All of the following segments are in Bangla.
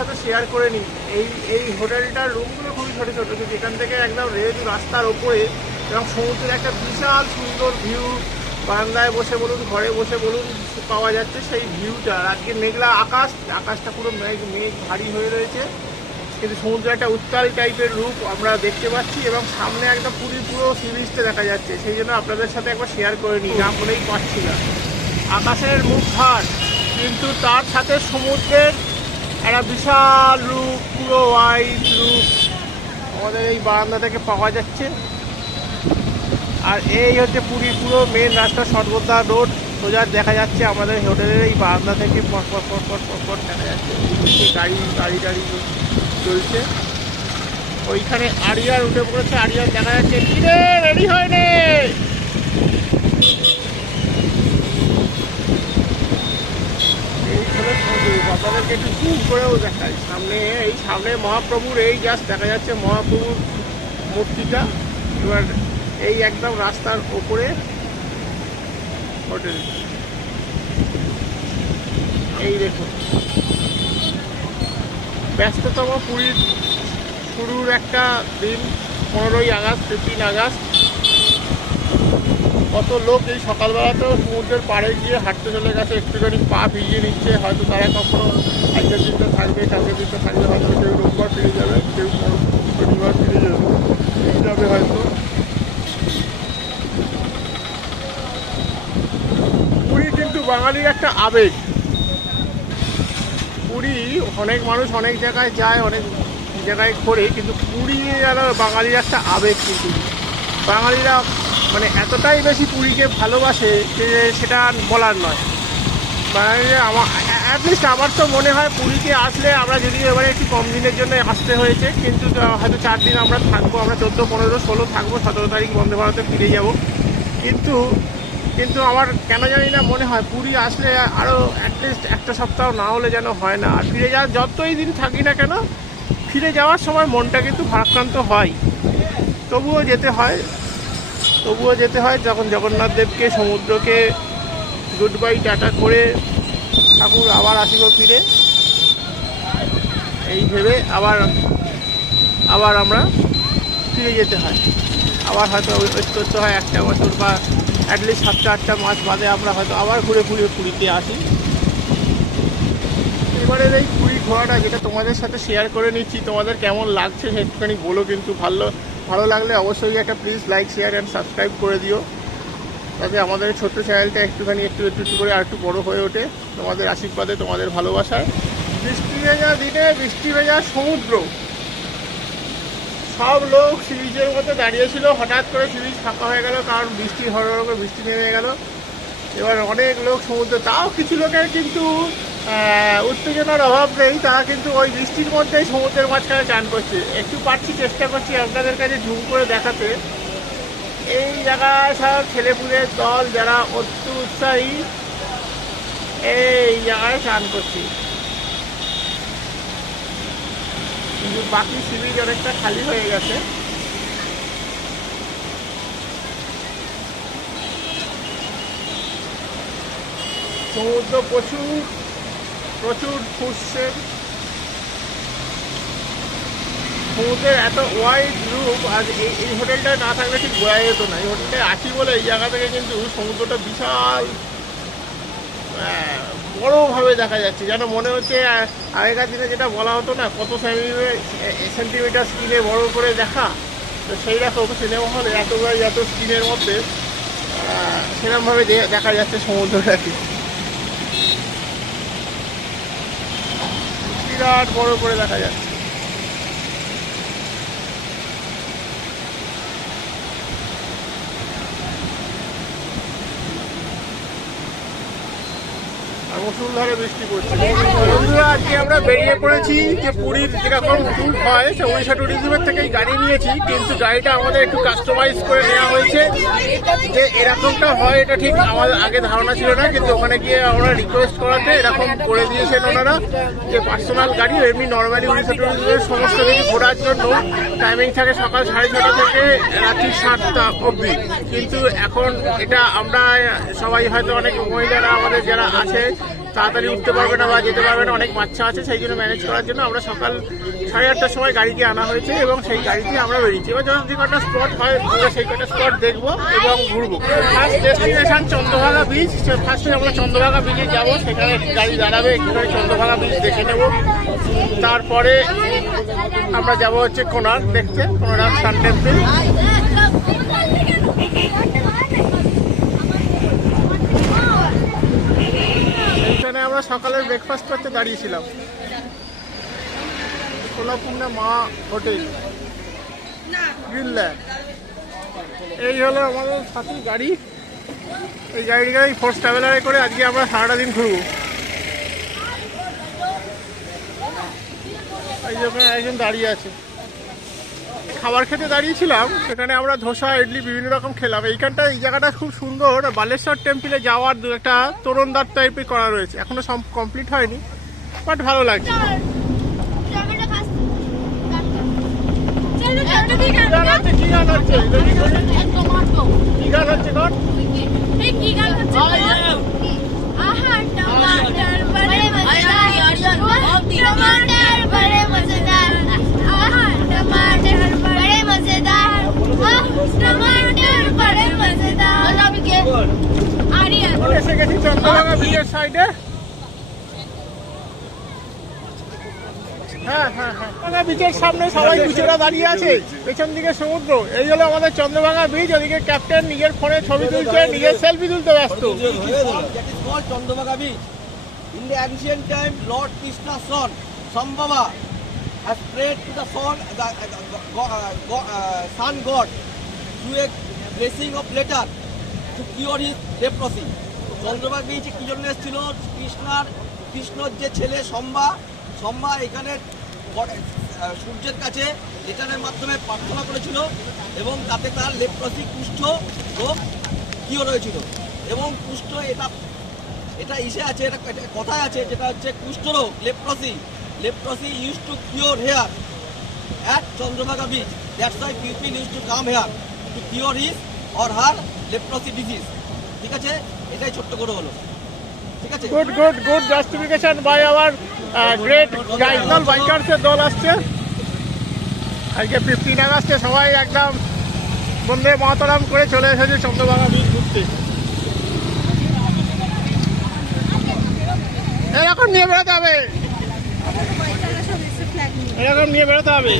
সাথে শেয়ার করে নিই। এই হোটেলটার রুমগুলো খুবই ছোটো ছোটো, কিন্তু এখান থেকে একদম রেডি রাস্তার ওপরে এবং সমুদ্রের একটা বিশাল সুন্দর ভিউ, বারান্দায় বসে বলুন, ঘরে বসে বলুন, পাওয়া যাচ্ছে সেই ভিউটা। আজকে মেঘলা আকাশটা পুরো মেঘ ভারী হয়ে রয়েছে, কিন্তু সমুদ্রে একটা উত্তাল টাইপের রূপ আমরা দেখতে পাচ্ছি এবং সামনে একটা পুরো সি বিচটা দেখা যাচ্ছে। সেই জন্য আপনাদের সাথে একবার শেয়ার করে নিই, না বলেই পাচ্ছি না। আকাশের মুখ ভার, কিন্তু তার সাথে সমুদ্রের একটা বিশাল রূপ, পুরো ওয়াইড রূপ আমাদের এই বারান্দা থেকে পাওয়া যাচ্ছে। আর এই হচ্ছে পুরীর পুরো মেন রাস্তা, সর্বদা রোড সোজা দেখা যাচ্ছে আমাদের হোটেলের এই বারান্দা থেকে পর দেখা যাচ্ছে। গাড়ি চলছে। ওইখানে আরিয়ার উঠে পড়েছে, আরিয়ার দেখা যাচ্ছে। কিরে রেডি হয়নি? এই হলো সমুদ্র। আপনাদেরকে একটু জুম করেও দেখায় সামনে মহাপ্রভুর এই জাস্ট দেখা যাচ্ছে মহাপ্রভুর মূর্তিটা। এবার এই একদম রাস্তার ওপরে হোটেল। এই দেখুন, ব্যস্ততম পুরীর শুরুর একটা দিন, 15ই আগস্ট, 15 আগস্ট। কত লোক এই সকালবেলাতেও সমুদ্রের পাড়ে গিয়ে হাঁটতে চলে গেছে, একটুখানি পা ভিজিয়ে নিচ্ছে। হয়তো তারা কখনো আজকের দিনটা থাকবে, কালকের দিনটা থাকবে, হয়তো কেউ রোববার ফিরে যাবে, কেউ শনিবার ফিরে যাবে হয়তো। পুরী কিন্তু বাঙালির একটা আবেগ। পুরী অনেক মানুষ অনেক জায়গায় যায়, অনেক জায়গায় ঘোরে, কিন্তু পুরী যেন বাঙালির একটা আবেগ। কিন্তু বাঙালিরা মানে এতটাই বেশি পুরীকে ভালোবাসে যে সেটা বলার নয়। বাঙালিরা অ্যাটলিস্ট আমার তো মনে হয় পুরীতে আসলে আমরা, যদি এবারে একটু কম দিনের জন্য আসতে হয়েছে, কিন্তু হয়তো 4 দিন আমরা থাকবো, আমরা 14, 15, 16 থাকবো, 17 তারিখ বন্দে ভারতে ফিরে যাব। কিন্তু আমার কেন জানি না মনে হয় পুরী আসলে আরও অ্যাটলিস্ট একটা সপ্তাহ না হলে যেন হয় না। আর ফিরে যাওয়ার যতই দিন থাকি না কেন, ফিরে যাওয়ার সময় মনটা কিন্তু ভারাক্রান্ত হয়। তবুও যেতে হয় যখন জগন্নাথ দেবকে, সমুদ্রকে গুড বাই টাটা করে ঠাকুর আবার আসিব ফিরে, এই ভেবে আবার আমরা ফিরে যেতে হয়। আবার হয়তো ওয়েট করতে হয় 1টা বছর বা অ্যাটলিস্ট 7-8টা মাস বাদে আমরা হয়তো আবার ঘুরে পুরীতে আসি। এবারের এই পুরী ঘোরাটা যেটা তোমাদের সাথে শেয়ার করে নিচ্ছি, তোমাদের কেমন লাগছে একটুখানি বলো। কিন্তু ভালো লাগলে অবশ্যই একটা please like, share and subscribe করে দিও, তাতে আমাদের ছোট্ট চ্যানেলটা একটু করে আর একটু বড় হয়ে ওঠে তোমাদের আশীর্বাদে, তোমাদের ভালোবাসায়। বৃষ্টি ভেজা দিনে, বৃষ্টি ভেজা সমুদ্র, সব লোক সি বিচের মধ্যে দাঁড়িয়েছিল। হঠাৎ করে সি বিচ ফাঁকা হয়ে গেল, কারণ বৃষ্টি নেমে গেল। এবার অনেক লোক সমুদ্রে, তাও কিছু লোকের কিন্তু উত্তেজনার অভাব নেই, তারা কিন্তু ওই বৃষ্টির মধ্যেই সমুদ্রের মাঝখানে চান করছে। একটু চেষ্টা করছি আপনাদের কাছে জুম করে দেখাতে। এই জায়গায় সব ছেলেপুলের দল যারা অত্যু উৎসাহী, এই জায়গায় চান করছি। কিন্তু বাকি সি বিচ অনেকটা খালি হয়ে গেছে। সমুদ্র প্রচুর ফুসছে। সমুদ্রের এত ওয়াইড রূপ, আজ এই হোটেলটায় না থাকলে ঠিক বোঝা যেত না। এই হোটেলটায় আছি বলে এই জায়গা থেকে কিন্তু সমুদ্রটা বিশাল বড়োভাবে দেখা যাচ্ছে। যেন মনে হচ্ছে আগেকার দিনে যেটা বলা হতো না, কত সেন্টিমিটার স্ক্রিনে বড় করে দেখা, তো সেই রকম সিনেমা হলে এত স্ক্রিনের মধ্যে সেরকমভাবে দেখা যাচ্ছে সমুদ্রটাকে, বিরাট বড় করে দেখা যাচ্ছে। মুষলধারে বৃষ্টি পড়ছে। বন্ধুরা, আজকে আমরা বেরিয়ে পড়েছি যে পুরীর যেরকম ট্যুর হয়, সে উড়িষ্যা ট্যুরিজমের থেকেই গাড়ি নিয়েছি, কিন্তু গাড়িটা আমাদের একটু কাস্টমাইজ করে নেওয়া হয়েছে। যে এরকমটা হয় এটা ঠিক আমাদের আগে ধারণা ছিল না, কিন্তু ওখানে গিয়ে আমরা রিকোয়েস্ট করাতে এরকম করে দিয়েছেন ওনারা, যে পার্সোনাল গাড়ি। এমনি নর্মালি উড়িষ্যা ট্যুরিজমের সমস্ত কিছু ঘোরার জন্য টাইমিং থাকে সকাল 6:30 থেকে রাত্রি 7টা অবধি, কিন্তু এখন এটা আমরা সবাই হয়তো অনেক মহিলারা আমাদের যারা আছে তাড়াতাড়ি উঠতে পারবে না বা যেতে পারবে না, অনেক বাচ্চা আছে, সেই জন্য ম্যানেজ করার জন্য আমরা সকাল 8:30টার সময় গাড়িকে আনা হয়েছে এবং সেই গাড়িতে আমরা বেরিয়েছি। এবার যখন যে কটা স্পট হয় আমরা সেই কটা স্পট দেখবো এবং ঘুরবো। First destination Chandrabhaga beach. ফার্স্টে আমরা চন্দ্রভাগা বিচে যাবো, সেখানে গাড়ি দাঁড়াবে, এখানে চন্দ্রভাগা বিচ দেখে নেবো। তারপরে আমরা যাবো হচ্ছে কোণার্ক দেখতে, কোণার্ক সান টেম্পল। এইখানে আমরা সকালের ব্রেকফাস্ট করতে দাঁড়িয়েছিলাম, সোলাপূর্ণা মা হোটেল গ্রিনল্যান্ড। এই হলো আমাদের সাথী গাড়ি। এই গাড়িটাকে ফোর্স ট্রাভেলারে করে আজকে আমরা সারাটা দিন ঘুরবো। এই যে একজন দাঁড়িয়ে আছে, খাবার খেতে দাঁড়িয়েছিলাম, সেখানে আমরা ধোসা ইডলি বিভিন্ন রকম খেলাম। এইখানটা এই জায়গাটা খুব সুন্দর, বালেশ্বর টেম্পলে যাওয়ার একটা তোরণদ্বার টাইপের করা রয়েছে, এখনো কমপ্লিট হয়নি, বাট ভালো লাগছে। এসে গেছি চন্দ্রভাগা বিচের সাইডে। হ্যাঁ, বিচের সামনে সবাই বিচেরা দাঁড়িয়ে আছে, পেছন দিকে সমুদ্র। এই হলো আমাদের চন্দ্রভাগা বিচ। ওদিকে ক্যাপ্টেন নিজের ফোনে ছবি তুলছে, নিজের সেলফি তুলতে ব্যস্ত। Chandrabhaga beach. In the ancient time, Lord Krishna's son, Sambhava, has prayed to the sun god through a blessing of letter to cure his leprosy. Chandrabhaga বিচে কি জন্য এসেছিল? কৃষ্ণর যে ছেলে সম্বা এখানে সূর্যের কাছে লেটারের মাধ্যমে প্রার্থনা করেছিল এবং তাতে তার লেপ্রসি কুষ্ঠ রোগ কিওর হয়েছিল। এবং কুষ্ঠ এটা ইসে আছে, এটা কথায় আছে, যেটা হচ্ছে কুষ্ঠরোগ leprosy use to cure here at Chandrabhaga beach. That's why people use to come here to cure his or her leprosy disease. ঠিক আছে, এটাই ছোট্ট করে হলো। ঠিক আছে, good justification by our great guideline বাইকার্সের দল আসছে আজকে 15 আগস্টে। সবাই একদম বন্দে মাতরম করে চলে এসেছে চন্দ্রভাগা বিচ ঘুরতে। এরকম নিয়ে বেরোতে হবে, এরকম নিয়ে বেরোতে হবে।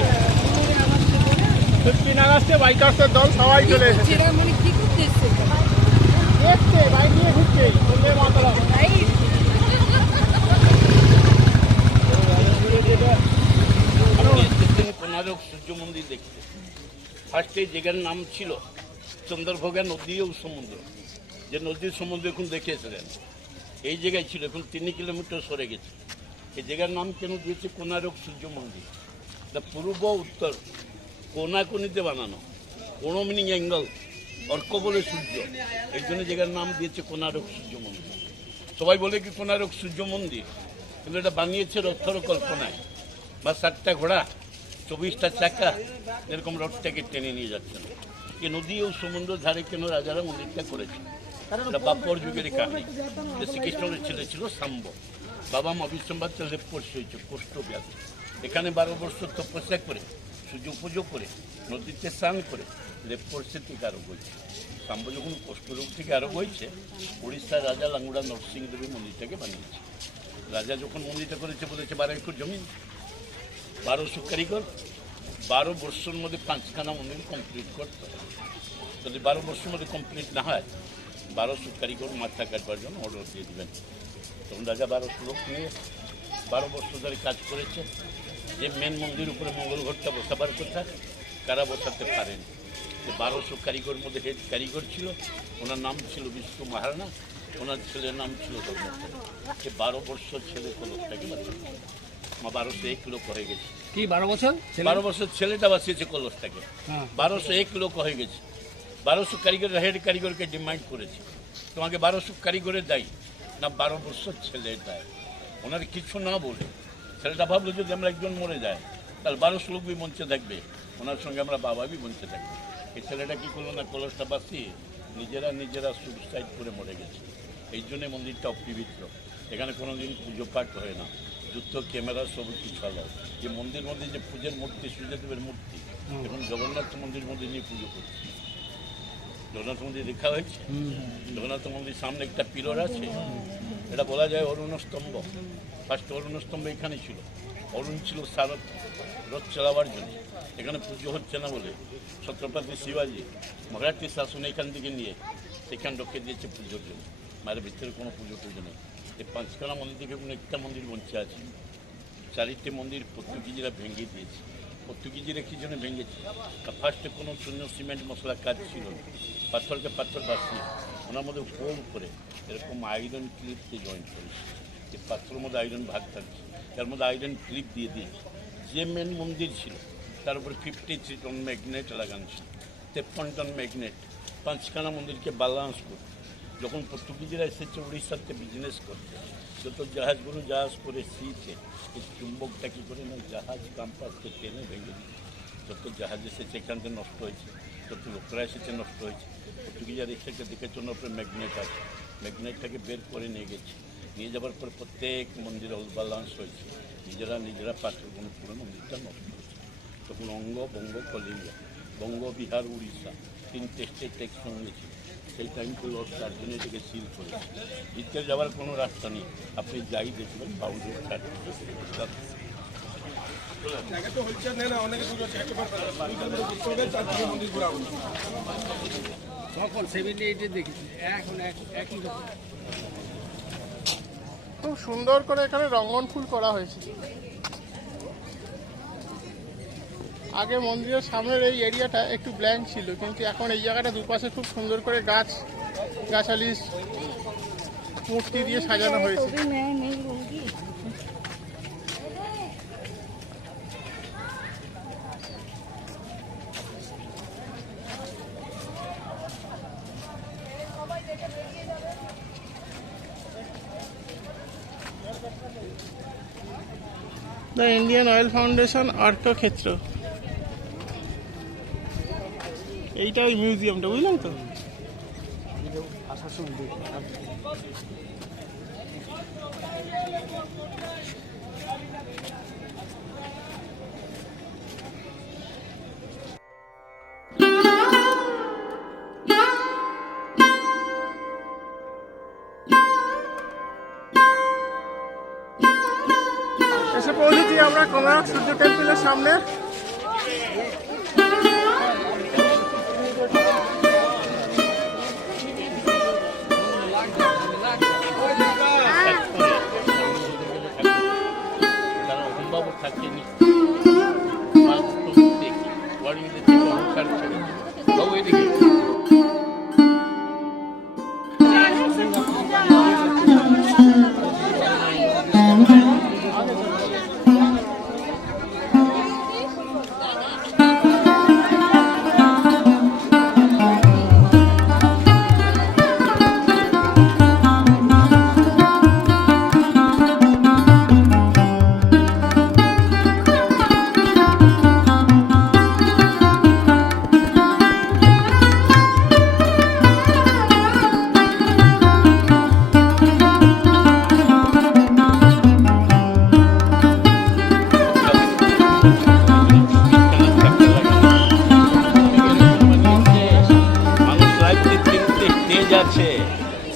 15 আগস্টে বাইকার্সের দল সবাই চলে এসেছে, দেখতে বাইক নিয়ে ঘুরছে বন্দে মাতরম। কোণারক সূর্য মন্দির দেখতে ফার্স্টে জায়গার নাম ছিল চন্দ্রভাগা নদী ও সমুদ্র, যে নদীর সমুদ্র এখন দেখে এসেছেন এই জায়গায় ছিল, এখন 3 কিলোমিটার সরে গেছে। এই জায়গার নাম কেন দিয়েছে কোণারক সূর্য মন্দির? দ্য পূর্ব উত্তর কোনাকুনিতে বানানো, কোন মিনিং অ্যাঙ্গেল, অর্ক বলে সূর্য, এই জন্য জায়গার নাম দিয়েছে কোণারক সূর্য মন্দির। সবাই বলে কি কোণারক সূর্য মন্দির, কিন্তু এটা বানিয়েছে রথর কল্পনায়, বা 7টা ঘোড়া 24টা চাকা এরকম রথটাকে টেনে নিয়ে যাচ্ছেন। এই নদী ও সমুদ্র ধারে কেন রাজারা মন্দিরটা করেছে? এটা বাপর যুগের কাহিনী। শ্রীকৃষ্ণের ছেলে ছিল শাম্ব, বাবা মবিসম্বাদ লেপ্রসি হয়েছে, কুষ্ঠ ব্যাধি। এখানে 12 বছর তপস্যা করে সূর্য পুজো করে নদীতে স্নান করে লেপ্রসি থেকে আরোগ্য হয়েছে। শাম্ব যখন কুষ্ঠরোগ থেকে আরোগ্য হয়েছে, উড়িষ্যার রাজা লাঙ্গুড়া নরসিংহদেবী মন্দিরটাকে বানিয়েছে। রাজা যখন মন্দিরটা করেছে বলেছে 12 একর জমি, 1200 কারিগর, 12 বছরের মধ্যে 5খানা মন্দির কমপ্লিট করতে হবে। যদি 12 বছরের মধ্যে কমপ্লিট না হয় 1200 কারিগর মাথা কাটবার জন্য অর্ডার দিয়ে দেবেন। তখন রাজা 1200 লোক নিয়ে 12 বছর ধরে কাজ করেছে। যে মেন মন্দির উপরে মঙ্গল ঘরটা বসাবার কথা, কারা বসাতে পারেন। যে 1200 কারিগর মধ্যে হেড কারিগর ছিল, ওনার নাম ছিল বিষ্ণু মহারানা, ওনার ছেলের নাম ছিল ধর্মপুর। সে 12 বছর ছেলে কলসটাকে বাঁচিয়েছে। 1201 লোক হয়ে গেছে। কি 12 বছর? 12 বছর ছেলেটা বাঁচিয়েছে কলসটাকে। 1201 লোক হয়ে গেছে। 1200 কারিগর হেড কারিগরকে ডিমান্ড করেছে, তোমাকে 1200 কারিগরের দায়ী না 12 বছর ছেলের দায়। ওনার কিছু না বলে ছেলেটা ভাবলো যদি আমরা একজন মরে যায় তাহলে 1200 লোক বি বঞ্চে থাকবে, ওনার সঙ্গে আমরা বাবা বি বঞ্চে থাকবে। এই ছেলেটা কী করলো না, কলসটা বাঁচিয়ে নিজেরা সুইসাইড করে মরে গেছে। এই জন্যে মন্দিরটা অপবিত্র। এখানে কোনোদিন পুজো পাঠ হয় না, যুদ্ধ ক্যামেরা সব কিছু আলাদা। যে মন্দির মধ্যে যে পুজোর মূর্তি, সূর্যদেবের মূর্তি, এখন জগন্নাথ মন্দির মধ্যে নিয়ে পুজো করছে। জগন্নাথ মন্দির দেখা হয়েছে, জগন্নাথ মন্দির সামনে একটা পিলর আছে, এটা বলা যায় অরুণ স্তম্ভ। ফার্স্ট অরুণ স্তম্ভ এখানে ছিল, অরুণ ছিল সারা রথ চালাবার জন্য। এখানে পুজো হচ্ছে না বলে ছত্রপতি শিবাজি মারাঠি শাসন এখান থেকে নিয়ে সেখান ঢুকে দিয়েছে পুজোর জন্য। মায়ের ভিতরে কোনো পুজো টুজো নেই। এই পাঁচখানা মন্দির থেকে কোনো একটা মন্দির বঞ্চে আছে। 4টি মন্দির পর্তুগিজরা ভেঙে দিয়েছে। পর্তুগিজরা কি জন্য ভেঙেছে? ফার্স্টে কোনো শূন্য সিমেন্ট মশলা কাজ ছিল না, পাথরকে পাথর বাঁচিয়ে ওনার মধ্যে হোল করে এরকম আয়রন ক্লিপকে জয়েন্ট করেছে। যে পাথরের মধ্যে আয়রন ভাগ থাকছে, তার মধ্যে আয়রন ক্লিপ দিয়ে দিয়েছে। যে মেন মন্দির ছিল তার উপরে 53 টন ম্যাগনেট লাগানো ছিল, 53 টন ম্যাগনেট পাঁচখানা মন্দিরকে ব্যালেন্স করত। যখন পর্তুগিজরা এসেছে উড়িষ্যাতে বিজনেস করতে, যত জাহাজগুলো জাহাজ করে সিতে এই চুম্বকটা কী করে না জাহাজ কাম্পাসকে টেনে ভেঙে দিচ্ছে। যত জাহাজ এসেছে এখান থেকে নষ্ট হয়েছে, যত লোকরা এসেছে নষ্ট হয়েছে। পর্তুগিজরা এসেছে দেখেছে ওনার উপরে ম্যাগনেট আছে, ম্যাগনেটটাকে বের করে নিয়ে গেছে। নিয়ে যাওয়ার পরে প্রত্যেক মন্দির ব্যালেন্স হয়েছে, নিজেরা পাথরগুলো পুরো মন্দিরটা নষ্ট হয়েছে। তখন অঙ্গ, বঙ্গ, কলিঙ্গা, বঙ্গ, বিহার, উড়িষ্যা 3টে স্টেট একসঙ্গে ছিল। সেই টাইমকে লর্ড কার্জন এটাকে সিল করেছে। ভিতরে যাওয়ার কোনো রাস্তা নেই, আপনি যাই দেখবেন বাউন্ডারি তখন 78-এ দেখেছি, এখন একই রকম। খুব সুন্দর করে এখানে রঙ্গন ফুল করা হয়েছে। আগে মন্দিরের সামনের এই এরিয়াটা একটু ব্ল্যাঙ্ক ছিল, কিন্তু এখন এই জায়গাটা দুপাশে খুব সুন্দর করে গাছালি মূর্তি দিয়ে সাজানো হয়েছে। দ্য ইন্ডিয়ান অয়েল ফাউন্ডেশন অর্থক্ষেত্র, এইটা ওই মিউজিয়ামটা, বুঝলেন তো? এসে পৌঁছেছি আমরা কোনারক সূর্য টেম্পলের সামনে।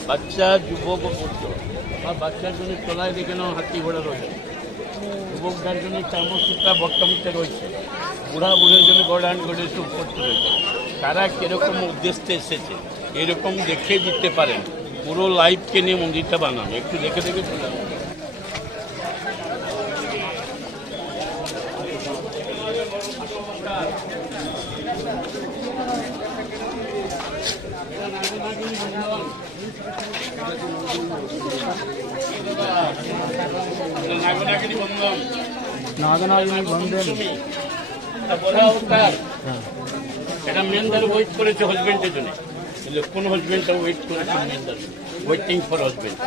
বাচ্চা যুবক করতো, আর বাচ্চার জন্য তলায় দেখে নাও হাতি ঘোড়া রয়েছে, যুবকদের জন্য চামচটা বট্টমতে রয়েছে, বুড়ের জন্য গড়ান গড়ে সব করতে রয়েছে। তারা কীরকম উদ্দেশ্যে এসেছে এরকম দেখে দিতে পারেন। পুরো লাইফকে নিয়ে মন্দিরটা বানানো, একটু দেখে চলে এটা মেনদার ওয়েট করেছে হাজবেন্ডের জন্য, কোন হাজবেন্ডটা ওয়েট করেছে মেনদার, ওয়েটিং ফর হাজবেন্ড,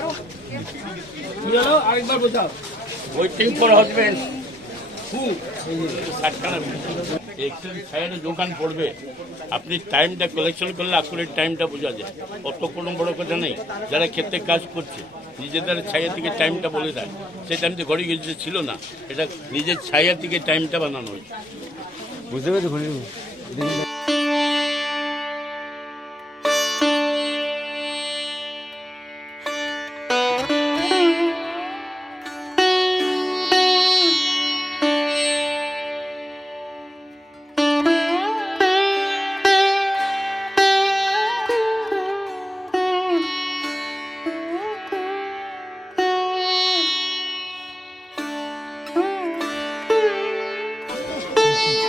আরেকবার বোঝাও। Waiting for husband. একটু সাইডে দোকান পড়বে, আপনি টাইমটা কালেকশন করলে অ্যাকুরেট টাইমটা বোঝা যায়। অত কোনো বড় কথা নেই, যারা ক্ষেত্রে কাজ করছে নিজেদের ছায়া থেকে টাইমটা বলে দেয়, সেই টাইমটা ঘড়ি গেছে ছিল না, এটা নিজের ছায়া থেকে টাইমটা বানানো হয়েছে। বুঝতে পেরেছি ঘড়ি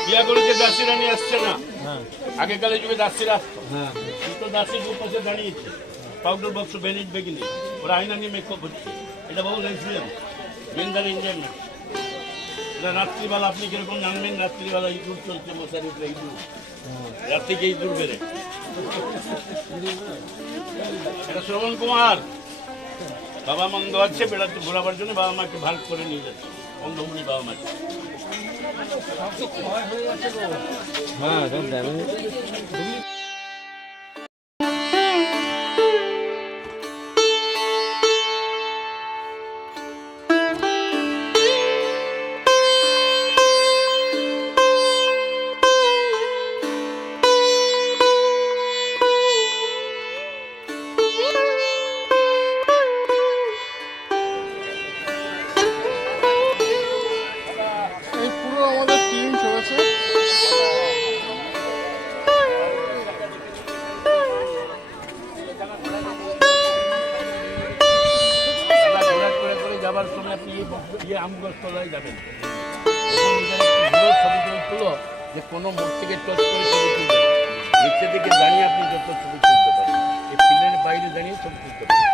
বিয়া করেছে দাসীরা নিয়ে আসছে না, আগেকালের যুগে দাসীরা আসতো, দুটো দাসী দুপাশে দাঁড়িয়েছে, পাউডার বক্স বেনিট বেগিনি, ওরা আয়না নিয়ে মেকআপ হচ্ছে, এটা বহু লেসবিয়ান মেন্দার এনজয়মেন্ট। এটা রাত্রিবেলা আপনি কিরকম জানবেন, রাত্রিবেলা ইঁদুর চলছে মশারি উপরে, ইঁদুর রাত্রি কে ইঁদুর বেড়ে। এটা শ্রবণ কুমার বাবা মন্দ আছে বেড়াতে ঘোরাবার জন্য বাবা মাকে ভাগ করে নিয়ে যাচ্ছে, অন্ধমুনি বাবা মাকে। হ্যাঁ সব যাবে এই পুরো আমাদের টিম চলেছে। ঘোরা করে যাবার সময় আপনি আম গাছ তলায় যাবেন, এখন নিজের একটু ঘুরে ছবি টবি তুলো, যে কোনো মুখ থেকে টচ করে ছবি তুলতে নিচে দিকে দাঁড়িয়ে আপনি যত ছবি তুলতে পারেন, এই ফিল্ডের বাইরে দাঁড়িয়ে ছবি তুলতে পারেন।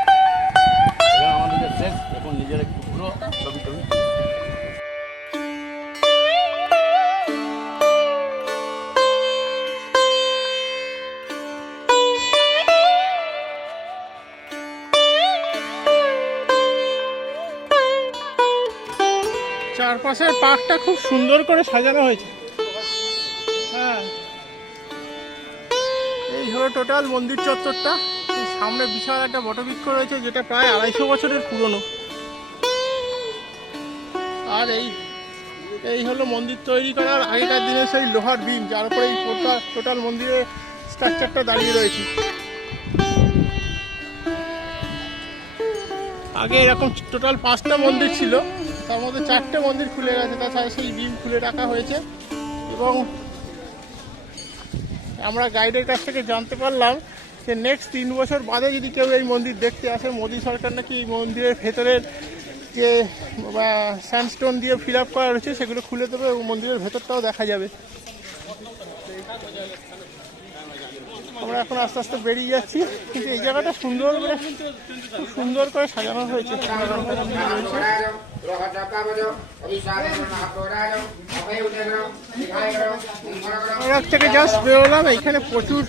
এখন আমাদের শেষ, এখন নিজের একটু ঘুরো ছবি টবি তুলো। চারপাশের পার্কটা খুব সুন্দর করে সাজানো হয়েছে। হ্যাঁ, এই হলো টোটাল মন্দির চত্বরটা। এই সামনে বিশাল একটা বটবৃক্ষ রয়েছে, যেটা প্রায় 250 বছরের পুরনো। আর এই হলো মন্দির তৈরি করার আগেকার দিনের সেই লোহার বিম, যার উপরে এই টোটাল মন্দিরের স্ট্রাকচারটা দাঁড়িয়ে রয়েছে। আগে এরকম টোটাল 5টা মন্দির ছিল, তার মধ্যে 4টে মন্দির খুলে গেছে, তাছাড়া সেই বিম খুলে রাখা হয়েছে। এবং আমরা গাইডের কাছ থেকে জানতে পারলাম যে নেক্সট 3 বছর বাদে যদি কেউ এই মন্দির দেখতে আসে, মোদী সরকার নাকি এই মন্দিরের ভেতরের যে স্যান্ডস্টোন দিয়ে ফিল আপ করা রয়েছে সেগুলো খুলে দেবে এবং মন্দিরের ভেতরটাও দেখা যাবে। আমরা এখন আস্তে আস্তে বেরিয়ে যাচ্ছি, কিন্তু এই জায়গাটা সুন্দর করে, খুব সুন্দর করে সাজানো হয়েছে। ওর থেকে জাস্ট বেরোলাম, এখানে প্রচুর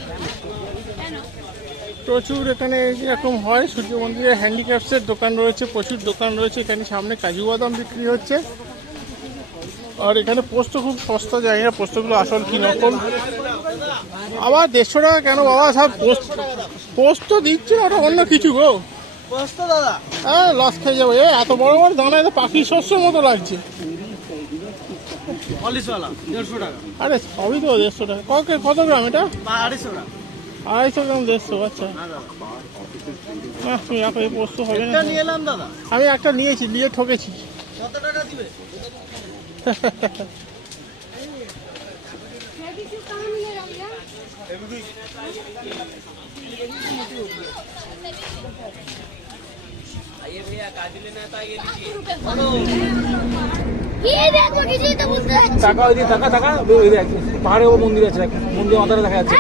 এখানে এরকম হয়, সূর্য মন্দিরে হ্যান্ডিক্রাফটসের দোকান রয়েছে, প্রচুর দোকান রয়েছে। এখানে সামনে কাজু বাদাম বিক্রি হচ্ছে, আর এখানে পোস্ত খুব সস্তা, জানি না পোস্তগুলো আসল কি নকল। আবার 150 টাকা কেন বাবা? সব পোস্ত দিচ্ছে না, ওটা অন্য কিছু গো। পোস্ত দাদা, হ্যাঁ, লস খেয়ে যাবো। এত বড় বড় দানা, এত পাখির শস্যের মতো লাগছে। পলিশওয়ালা 150 টাকা, আরে সবই তো 150 টাকা। কত গ্রাম এটা? 250 টাকা। 250 গ্রাম 150, আচ্ছা। না, তুমি এখন এই পোস্ত হবে না। নিয়ে এলাম দাদা, আমি একটা নিয়েছি, নিয়ে ঠকেছি। কত টাকা দিবে? টাকা ওই দিকে টাকা ওই দেখ পাহাড়ে ও মন্দির আছে, মন্দির মাথাটা দেখা যাচ্ছে।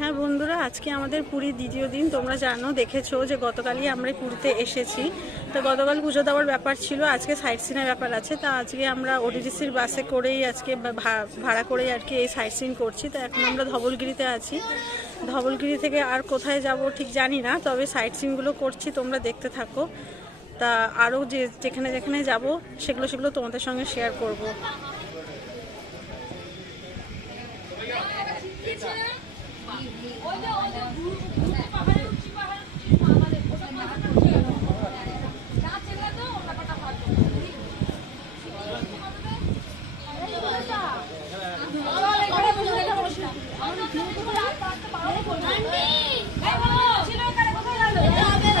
হ্যাঁ বন্ধুরা, আজকে আমাদের পুরীর দ্বিতীয় দিন। তোমরা জানো, দেখেছো যে গতকালই আমরা পুরীতে এসেছি। তো গতকাল পুজো দেওয়ার ব্যাপার ছিল, আজকে সাইট সিনের ব্যাপার আছে। তা আজকে আমরা ওটিটিসির বাসে করেই আজকে ভাড়া করেই আর কি এই সাইট সিন করছি। তো এখন আমরা ধবলগিরিতে আছি। ধবলগিরি থেকে আর কোথায় যাব ঠিক জানি না, তবে সাইট সিনগুলো করছি, তোমরা দেখতে থাকো। তা আরও যেখানে যেখানে যাব সেগুলো তোমাদের সঙ্গে শেয়ার করব।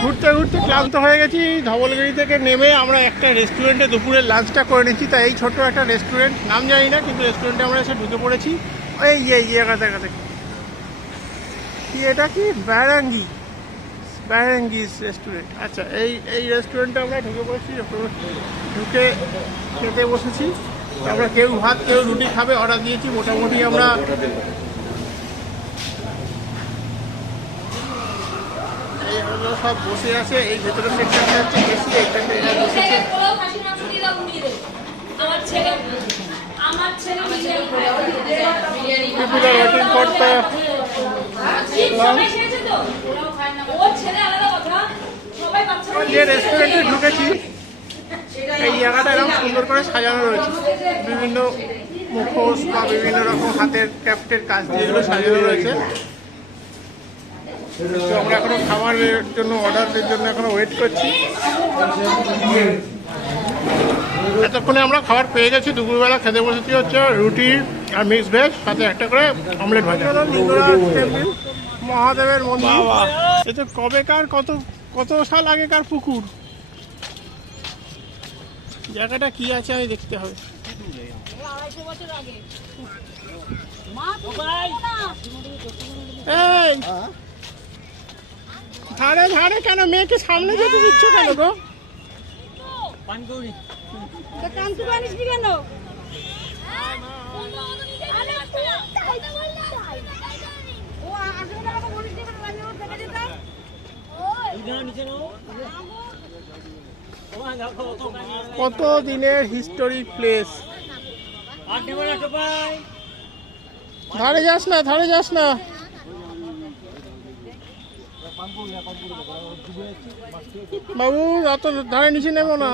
ঘুরতে ঘুরতে ক্লান্ত হয়ে গেছি। ধবলগিরি থেকে নেমে আমরা একটা রেস্টুরেন্টে দুপুরের লাঞ্চটা করে নিচ্ছি। তাই এই ছোট্ট একটা রেস্টুরেন্ট, নাম জানি না, কিন্তু রেস্টুরেন্টে আমরা এসে ঢুকে পড়েছি। এই জায়গাতে কি, এটা কি ব্যারাঙ্গিস রেস্টুরেন্ট। আচ্ছা, এই রেস্টুরেন্টে আমরা ঢুকে পড়েছি। ঢুকে খেতে বসেছি। আমরা কেউ ভাত কেউ রুটি খাবে, অর্ডার দিয়েছি। মোটামুটি আমরা এই হলো সব বসে আছে। এই ভেতরে সেকশনটা হচ্ছে বেশি, এইটাতে এরা বসেছে। People are waiting for the যে রেস্টুরেন্টে ঢুকেছি, এই জায়গাটা এরকম সুন্দর করে সাজানো রয়েছে। বিভিন্ন মুখোশ বা বিভিন্ন রকম হাতের ক্রাফটের কাজ দিয়ে এগুলো সাজানো রয়েছে। তো আমরা এখনো খাবারের জন্য, অর্ডারের জন্য এখনো ওয়েট করছি। এতক্ষণে আমরা খাবার পেয়ে গেছি। দুপুরবেলা খেতে বসেছি হচ্ছে রুটি আর মিক্স ভেজ, সাথে একটা করে অমলেট ভাজা। মহাদেবের মন্দির। এটা কবেকার, কত সাল আগেকার পুকুর। জায়গাটা কি আছে আমি দেখতে হবে। এই ধারে ধারে কেন, মেয়েকে সামনে যেতে দিচ্ছ কেন গো? কত দিনের হিস্টোরিক প্লেস। ধারে যাস না। বাবু, অত ধারে নিচে নেবো না।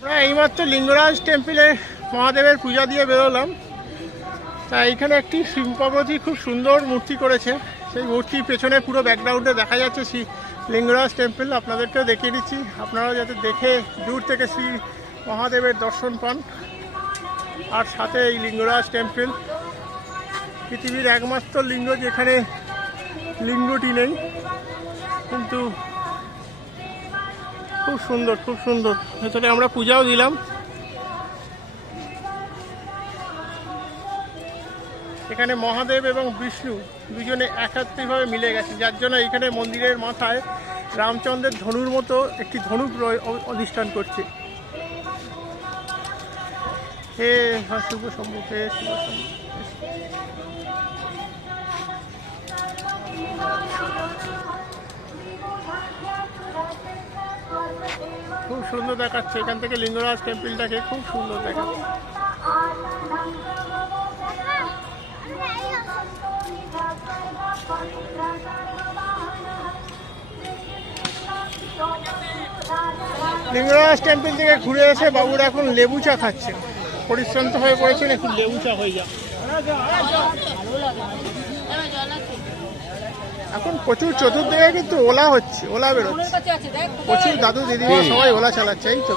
আমরা এইমাত্র লিঙ্গরাজ টেম্পলে মহাদেবের পূজা দিয়ে বেরোলাম। তা এইখানে একটি শিব পার্বতী খুব সুন্দর মূর্তি করেছে। সেই মূর্তির পেছনে পুরো ব্যাকগ্রাউন্ডে দেখা যাচ্ছে শ্রী লিঙ্গরাজ টেম্পল। আপনাদেরকেও দেখিয়ে দিচ্ছি, আপনারাও যাতে দেখে দূর থেকে শ্রী মহাদেবের দর্শন পান। আর সাথে এই লিঙ্গরাজ টেম্পল পৃথিবীর একমাত্র লিঙ্গ যেখানে লিঙ্গটি নেই, কিন্তু খুব সুন্দর। ভেতরে আমরা পূজাও দিলাম। এখানে মহাদেব এবং বিষ্ণু দুজনে একাত্রিকভাবে মিলে গেছে, যার জন্য এখানে মন্দিরের মাথায় রামচন্দ্রের ধনুর মতো একটি ধনুক অধিষ্ঠান করছে। হে শুভ শম্ভু, হে শুভ শম্ভু। খুব সুন্দর দেখাচ্ছে, এখান থেকে লিঙ্গরাজ টেম্পলটাকে খুব সুন্দর দেখাচ্ছে। লিঙ্গরাজ টেম্পল থেকে ঘুরে এসে বাবুরা এখন লেবু চা খাচ্ছে। পরিশ্রান্ত হয়ে পড়েছেন, একটু লেবু চা হয়ে যাক। এখন প্রচুর চতুর্দিকে কিন্তু ওলা হচ্ছে, ওলা বেরোচ্ছে প্রচুর। দাদু দিদিমা সবাই ওলা চালাচ্ছে। এই তো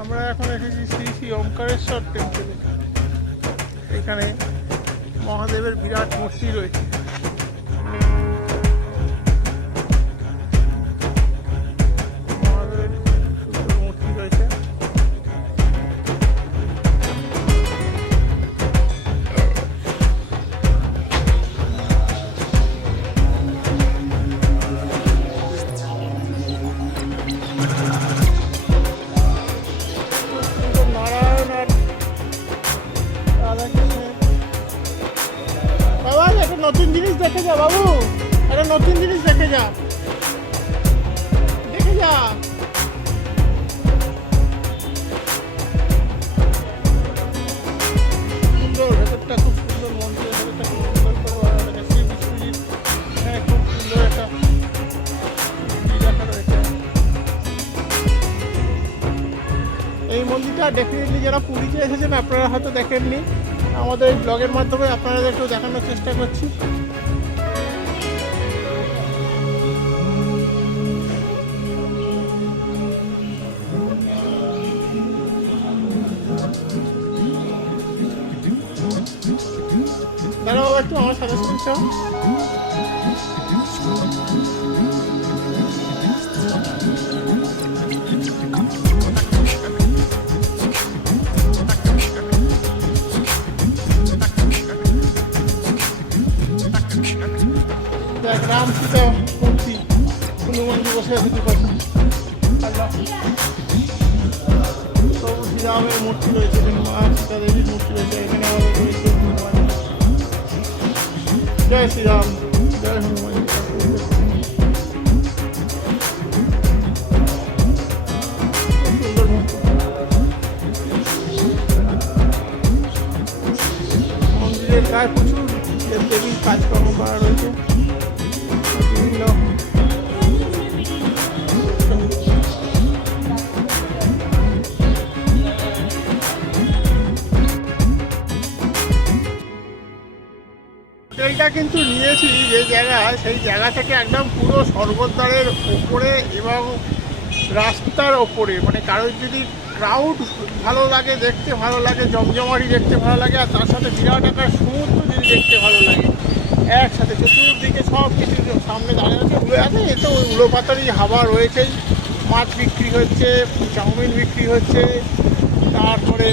আমরা এখন এসেছি শ্রী ওমকারেশ্বর টেম্পলে। এখানে মহাদেবের বিরাট মূর্তি রয়েছে। মহাদেবের সুন্দর মূর্তি রয়েছে। এই মন্দিরটা ডেফিনেটলি যারা পুরীতে এসেছেন আপনারা হয়তো দেখেননি, আমাদের ব্লগের মাধ্যমে আপনাদের একটু দেখানোর চেষ্টা করছি। দাঁড়া বাবা, একটু আমার সাথে সাথে চল। দেখ রাম সীতা মূর্তি, হনুমানজি বসে আছে দুপাশে, প্রভু শ্রীরামের মূর্তি রয়েছে, এখানে মা সীতা দেবীর মূর্তি রয়েছে, এখানে আমাদের রয়েছে হনুমান। জয় শ্রীরাম, জয় হনুমান। সুন্দর মূর্তি। মন্দিরের গায়ে প্রচুর দেবদেবীর কাজকর্ম করা রয়েছে বিভিন্ন। হোটেলটা কিন্তু নিয়েছি যে জায়গায়, সেই জায়গা থেকে একদম পুরো স্বর্গদ্বারের ওপরে এবং রাস্তার ওপরে, মানে কারোর যদি ক্রাউড ভালো লাগে, দেখতে ভালো লাগে, জমজমারি দেখতে ভালো লাগে, আর তার সাথে বিরাট আকার সমুদ্র যদি দেখতে ভালো লাগে, একসাথে চতুর্দিকে সব কিছু সামনে দাঁড়িয়ে আছে, উড়ে আছে। এ তো উলো পাতারই হাওয়া রয়েছেই, মাছ বিক্রি হচ্ছে, চাউমিন বিক্রি হচ্ছে, তারপরে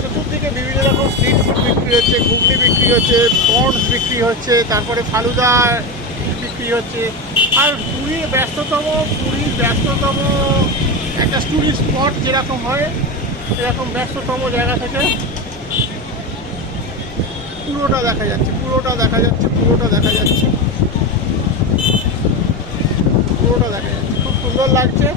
চতুর্দিকে বিভিন্ন রকম স্ট্রিট ফুড বিক্রি হচ্ছে, ঘুগনি বিক্রি হচ্ছে, পন্স বিক্রি হচ্ছে, তারপরে ফালুদা বিক্রি হচ্ছে। আর পুরীর ব্যস্ততম একটা টুরিস্ট স্পট যেরকম হয়, এরকম ব্যস্ততম জায়গা থেকে পুরোটা দেখা যাচ্ছে, পুরোটা দেখা যাচ্ছে, পুরোটা দেখা যাচ্ছে, পুরোটা দেখা যাচ্ছে। খুব সুন্দর লাগছে।